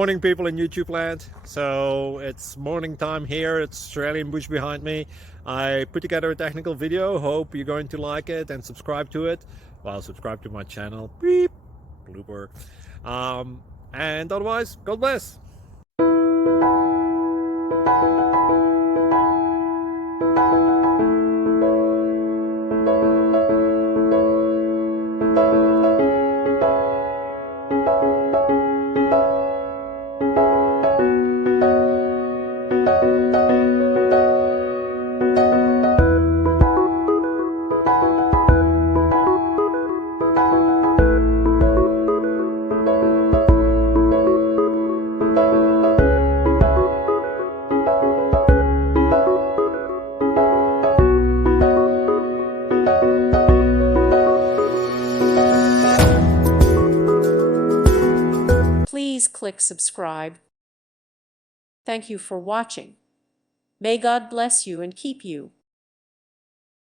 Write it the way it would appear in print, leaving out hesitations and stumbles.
Morning, people in YouTube land. So it's morning time here. It's Australian bush behind me. I put together a technical video. Hope you're going to like it and subscribe to it. Well, subscribe to my channel. Beep. Blooper. And otherwise, God bless. Please click subscribe. Thank you for watching. May God bless you and keep you.